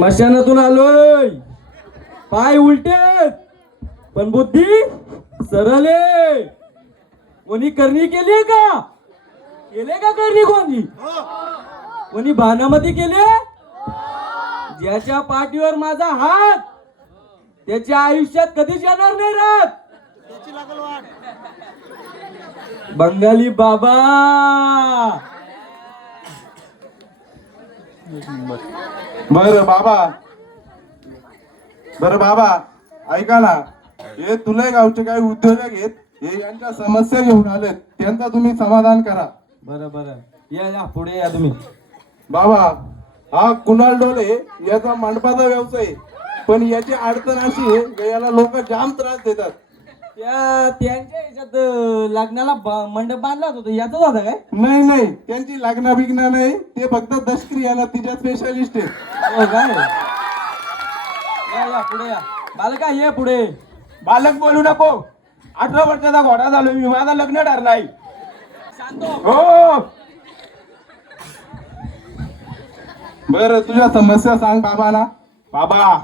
स्मशानातून आलोय, पाय उलटे पण बुद्धी सरळे. कोणी करणी केली का? केले का करणी कोणी भानामती केले? ज्याच्या पाठीवर माझा हात त्याच्या आयुष्यात कधीच येणार नाही रात. बंगाली बाबा. बरं बाबा ऐका ना, हे तुला गावचे काही उद्योजक आहेत, हे यांच्या समस्या घेऊन आलेत, त्यांचा तुम्ही समाधान करा. बरं या पुढे या तुम्ही. बाबा हा कुणाल डोले याचा मंडपाचा व्यवसाय आहे, पण याची अडचण अशी आहे की याला लोक जाम त्रास देतात. त्यांच्या ह्याच्यात लग्नाला मंडप बांधला होता, याचाच होता काय? नाही त्यांची लग्न बिग्न नाही, ते फक्त दशक्रिया याला तिच्या स्पेशालिस्ट आहे. हो काय? या पुढे या बालका, ये पुढे. बालक बोलू नको, 18 वर्षाचा घोडा झालो मी, माझा लग्न ठरलाय. शांत हो. बरं तुझ्या समस्या सांग बाबा ना. बाबा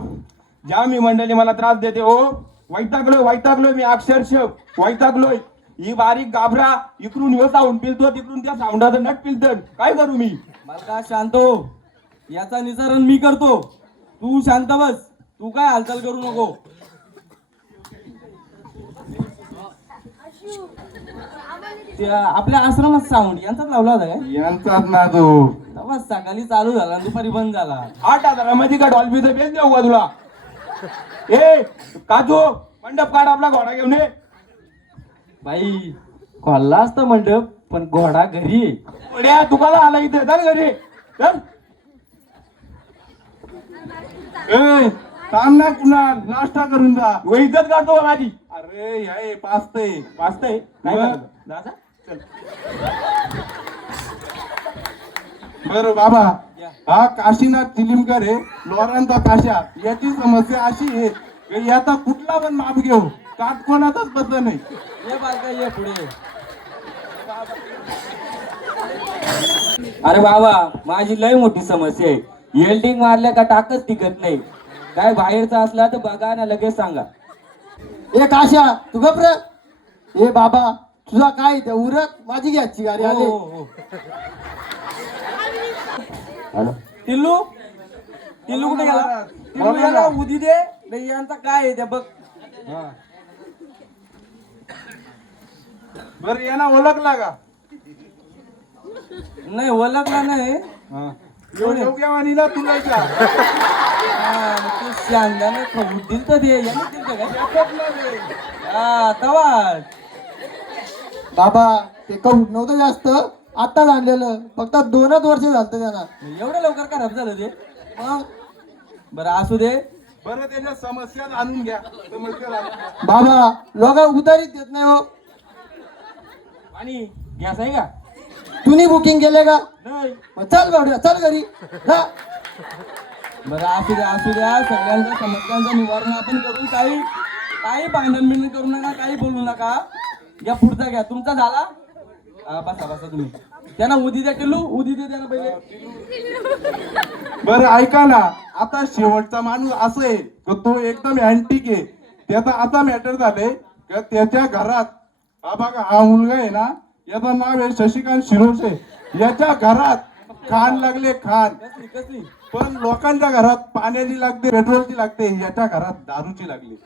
ज्या मी मंडळी मला त्रास देते हो, वैतागलोय मी, अक्षरशः वैतागलोय. ही बारीक गाभरा इकडून ह्यो साऊंड पिलतो, तिकडून त्या साऊंडाचं नट पिलतं. काय करू मी? बालका शांत हो, याचा निसारण मी करतो, तू शांत बस. तू काय हालचाल करू नको. आपल्या आश्रमात साऊंड यांचाच लावला होता काय? यांचाच ना तो. तेव्हा सकाळी चालू झाला, दुपारी बंद झाला. 8,000 का डॉल्बीचं बेच देऊ का तुला? ए काजू, मंडप काढ आपला घोडा घेऊन ये. बाई खोलला असता मंडप, पण घोडा घरी आहे. पुढ्या तुकाला आला इथे, चल घरी चल. ए थांब ना कुणाल, नाश्ता करून जा. व इज्जत काढतो माझी. अरे हे पाचते वाचतंय नाही मग? का? जा, जा. चल. बरं बाबा, या. हा काशीनाथ चिलिमकर आहे, लोरांचा काशा. याची समस्या अशी आहे की याचा कुठला पण माप घेऊ काटकोणाचाच बद्दल नाही. ये बालका, ये पुढे. अरे बाबा, माझी लय मोठी समस्या आहे. वेल्डिंग मारल्या का टाकच टिकत नाही. काय बाहेरचा असला तर बघा ना, लगेच सांगा. ए काशा तू गप्र. ए बाबा तुझा काय ते उरक, माझी घ्यायची गाडी आले. हो. टिल्लू कुठे गेला? टिल्लू याला उदी दे. नाही यांचा काय आहे ते बघ. बरं यांना ओळखला का? नाही ओळखला नाही. योग्यवानी ना तुला तू शांताने खाऊ दिल तर दे. याने दिल काय? तवाच बाबा ते कौट नव्हतं जास्त, आत्ताच आणलेलं, फक्त 2च वर्ष झालं त्यांना. एवढं लवकर खराब झालं ते? मग बरं असू दे. बरं त्याच्या समस्या जाणून घ्या. समस्या जाणून. बाबा लोक उधारीच देत नाही हो. पाणी गॅस आहे का? तुम्ही बुकिंग केले का? नाही. मग चल भावड्या, चल घरी जा. बरं असू द्या. सगळ्यांच्या समस्यांचं निवारण आपण करू. काही भांडण बिंडण करू नका, काही बोलू नका. घ्या पुढचा घ्या. तुमचा झाला? बसा तुम्ही. त्यांना उदी द्या. टिल्लू उदी दे त्यांना पहिले. बरं ऐका ना, आता शेवटचा माणूस असं आहे की तो एकदम अँटिक आहे. त्याचा असा मॅटर झालंय की त्याच्या घरात हा बघा, हा मुलगा आहे ना, याचं नाव आहे शशिकांत शिरोसे. याच्या घरात खान लागले, खान. कसली? पण लोकांच्या घरात पाण्याची लागते, पेट्रोलची लागते, याच्या घरात दारूची लागली.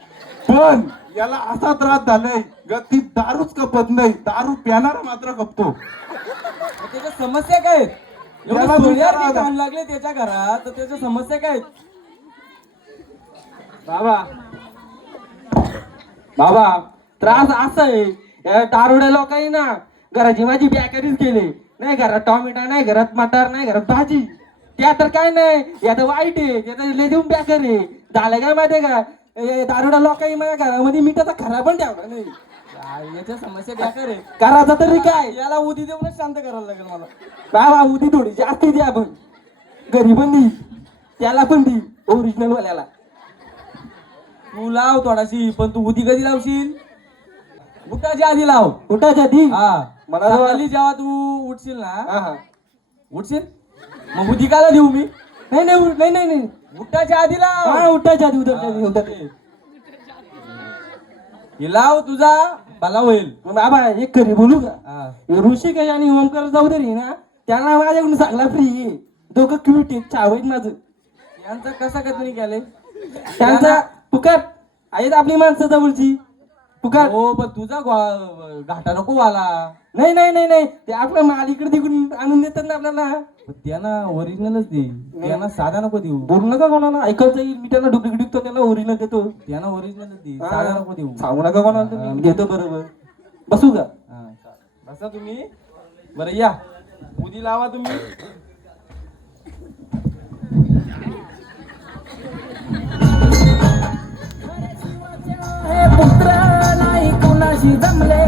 पण याला असा त्रास झालाय ग, ती दारूच कपत नाही, दारू प्यानारा मात्र कपतो. त्याच्या समस्या काय आहेत? एवढे याला सोन्यावर दुसरा ते घाण लागले त्याच्या घरात, तर त्याच्या समस्या काय आहेत? बाबा त्रास असा आहे, या दारुड्या लोकांनी ना घराची माझी बॅकरीच केली. नाही घरात टॉमॅटो, नाही घरात मटार, नाही घरात भाजी. त्या तर काय नाही, या तर वाईट आहे, त्याचा लय देऊन बॅकर आहे. झालं काय माहितीये का, दारुड्या लोकांनी माझ्या घरामध्ये मिठाचा खरा पण ठेवला नाही. याच्या समस्या बॅकर आहे. करायचा तरी काय, याला उदी देऊनच शांत करायला लागेल मला. बाबा उदी थोडी जास्ती द्या, पण घरी पण दी, त्याला पण दी, ओरिजिनल वाल्याला. तू लाव थोडाशी, पण तू उदी कधी लावशील? उठाच्या आधी लाव. उठाच्या आधी? हा मला जेव्हा तू उठशील ना, उठशील मग उदी काला देऊ मी? नाही नाही नाही नाही नाही उठाच्या आधी लाव हा उठायच्या आधी उतरच्या आधी उतरच्या हे लाव तुझा भला होईल बाबा एक खरी बोलू का हा. हे ऋषिकेश आणि ओमकार चौधरी ना त्यांना माझ्याकडून चांगला फ्री दोघं क्यूट आहे चावत माझं यांचं कसं का तुम्ही केले त्यांचा पुकार आहेत आपली माणसं जवळची पुकार हो पण तुझा घाटा नको वाला नाही नाही नाही नाही ते आपलं माल इकडे तिकडून आणून देतात ना आपल्याला पण त्यांना ओरिजिनलच दे त्यांना साधा नको देऊ बोलू नका कोणाला ऐकत जाईल मी त्यांना डुप्लिकेट विकतो त्यांना ओरिजिनल देतो त्यांना ओरिजिनलच दे साधा नको देऊ सांगू नका कोणाला तर मी घेतो बरोबर बसू का हा, बसा तुम्ही बरं या उदी लावा तुम्ही पुत्र नाही कुणाशी जमले